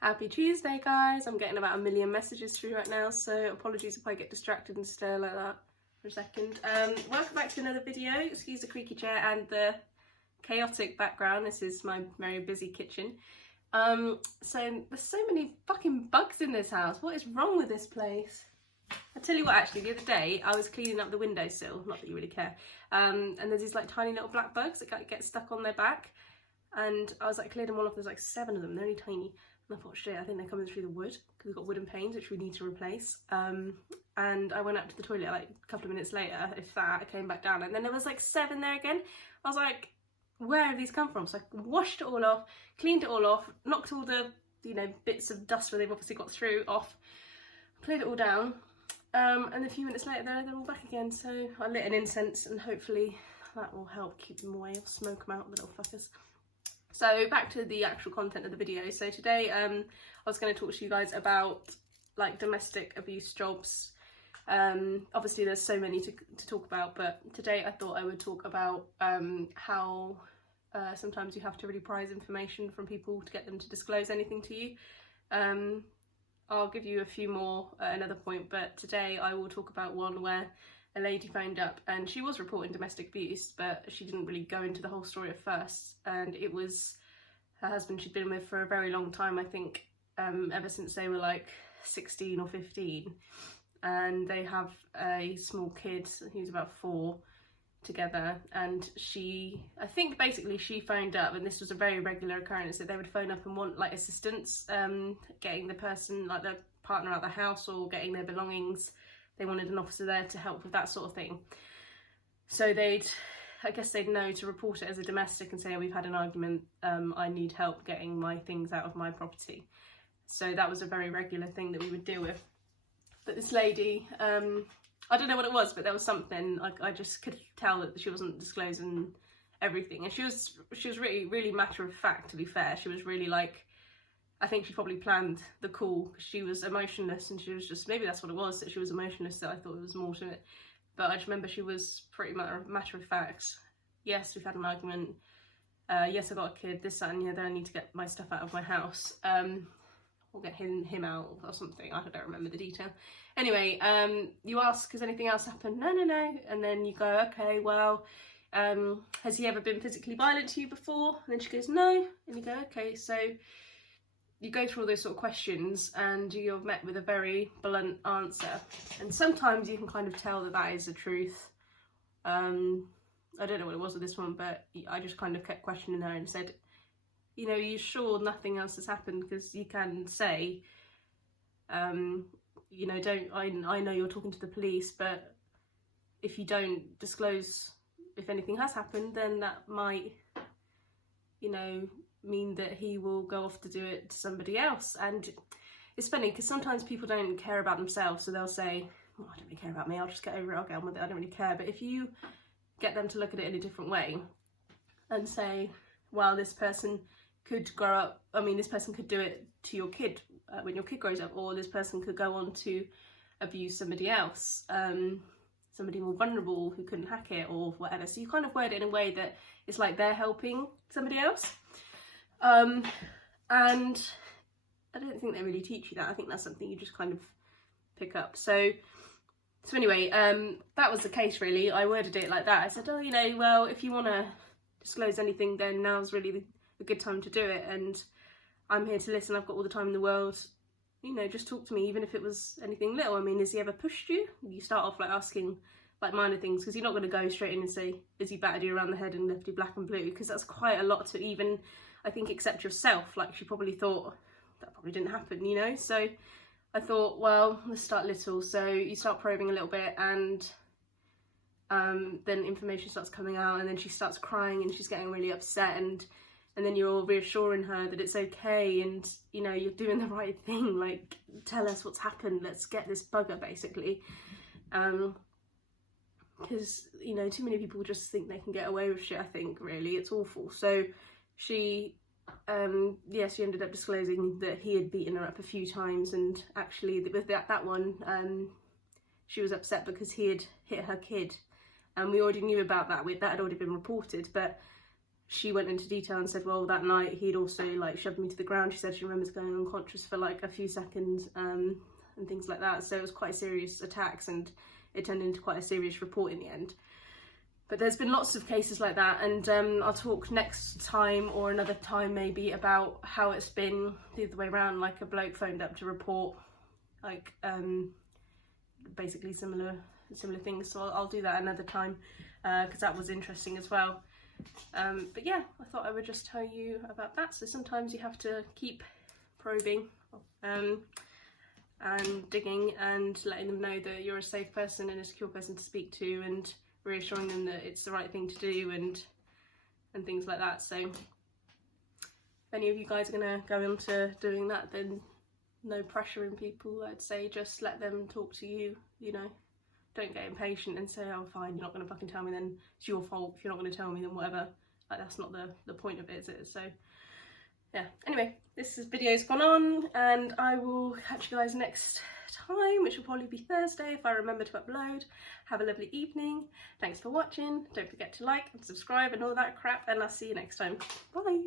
Happy Tuesday, guys. I'm getting about 1 million messages through right now, so apologies if I get distracted and stare like that for a second. Welcome back to another video. Excuse the creaky chair and the chaotic background. This is my very busy kitchen. So there's so many fucking bugs in this house. What is wrong with this place? I tell you what, actually, the other day I was cleaning up the windowsill, not that you really care, and there's these like tiny little black bugs that get stuck on their back, and I was like cleared them all off. There's like 7 of them, they're only tiny. And I thought, shit, I think they're coming through the wood because we've got wooden panes which we need to replace. And I went up to the toilet like a couple of minutes later, if that, I came back down and then there was like 7 there again. I was like, where have these come from? So I washed it all off, cleaned it all off, knocked all the, bits of dust where they've obviously got through off, cleared it all down. And a few minutes later they're all back again. So I lit an incense and hopefully that will help keep them away, or smoke them out, the little fuckers. So back to the actual content of the video. So today I was going to talk to you guys about like domestic abuse jobs. Obviously there's so many to talk about, but today I thought I would talk about how sometimes you have to really prize information from people to get them to disclose anything to you. I'll give you a few more at another point, but today I will talk about one where a lady phoned up and she was reporting domestic abuse, but she didn't really go into the whole story at first. And it was her husband she'd been with for a very long time, I think, ever since they were like 16 or 15. And they have a small kid who's about 4 together. And I think basically she phoned up, and this was a very regular occurrence, that they would phone up and want like assistance, getting the person, like the partner, out of the house or getting their belongings. They wanted an officer there to help with that sort of thing. So I guess they'd know to report it as a domestic and say, oh, we've had an argument, I need help getting my things out of my property. So that was a very regular thing that we would deal with. But this lady, I don't know what it was, but there was something, I just could tell that she wasn't disclosing everything. And she was really, really matter of fact, to be fair. She was really like, I think she probably planned the call because she was emotionless, and she was just, maybe that's what it was, that she was emotionless, that I thought there was more to it. But I just remember she was pretty matter of fact. Yes, we've had an argument. Yes, I got a kid, this, that and the other. I need to get my stuff out of my house. Or get him out or something. I don't remember the detail. Anyway, you ask, has anything else happened? No. And then you go, okay, well, has he ever been physically violent to you before? And then she goes, no. And you go, okay, so you go through all those sort of questions and you're met with a very blunt answer. And sometimes you can kind of tell that that is the truth. I don't know what it was with this one, but I just kind of kept questioning her and said, are you sure nothing else has happened? Because you can say, I know you're talking to the police, but if you don't disclose if anything has happened, then that might, mean that he will go off to do it to somebody else. And it's funny because sometimes people don't care about themselves, so they'll say, I don't really care about me, I'll just get over it, I'll get on with it, I don't really care. But if you get them to look at it in a different way and say, well, this person could grow up, this person could do it to your kid when your kid grows up, or this person could go on to abuse somebody else, somebody more vulnerable who couldn't hack it or whatever. So you kind of word it in a way that it's like they're helping somebody else. And I don't think they really teach you that. I think that's something you just kind of pick up. So anyway, that was the case really. I worded it like that. I said, well, if you want to disclose anything, then now's really a good time to do it. And I'm here to listen. I've got all the time in the world. Just talk to me, even if it was anything little. Has he ever pushed you? You start off like asking like minor things, because you're not going to go straight in and say, has he battered you around the head and left you black and blue? Because that's quite a lot to even, I think, accept yourself. Like, she probably thought that probably didn't happen, So I thought, well, let's start little. So you start probing a little bit, and then information starts coming out, and then she starts crying and she's getting really upset, and then you're reassuring her that it's okay, and you're doing the right thing. Like, tell us what's happened, let's get this bugger, basically. Because too many people just think they can get away with shit. I think really it's awful. So she she ended up disclosing that he had beaten her up a few times, and actually with that one she was upset because he had hit her kid, and we already knew about that. That had already been reported, but she went into detail and said, well, that night he'd also like shoved me to the ground. She said she remembers going unconscious for like a few seconds and things like that. So it was quite serious attacks, and it turned into quite a serious report in the end. But there's been lots of cases like that, and I'll talk next time or another time maybe about how it's been the other way around, like a bloke phoned up to report like basically similar things. So I'll do that another time because that was interesting as well. But yeah, I thought I would just tell you about that. So sometimes you have to keep probing and digging and letting them know that you're a safe person and a secure person to speak to, and reassuring them that it's the right thing to do and things like that. So if any of you guys are going to go into doing that, then no pressure in people. I'd say just let them talk to you, you know. Don't get impatient and say, oh fine, you're not going to fucking tell me, then it's your fault. If you're not going to tell me, then whatever. Like, that's not the point of it, is it? So yeah, anyway, this video's gone on, and I will catch you guys next time, which will probably be Thursday if I remember to upload. Have a lovely evening. Thanks for watching. Don't forget to like and subscribe and all that crap, and I'll see you next time. Bye.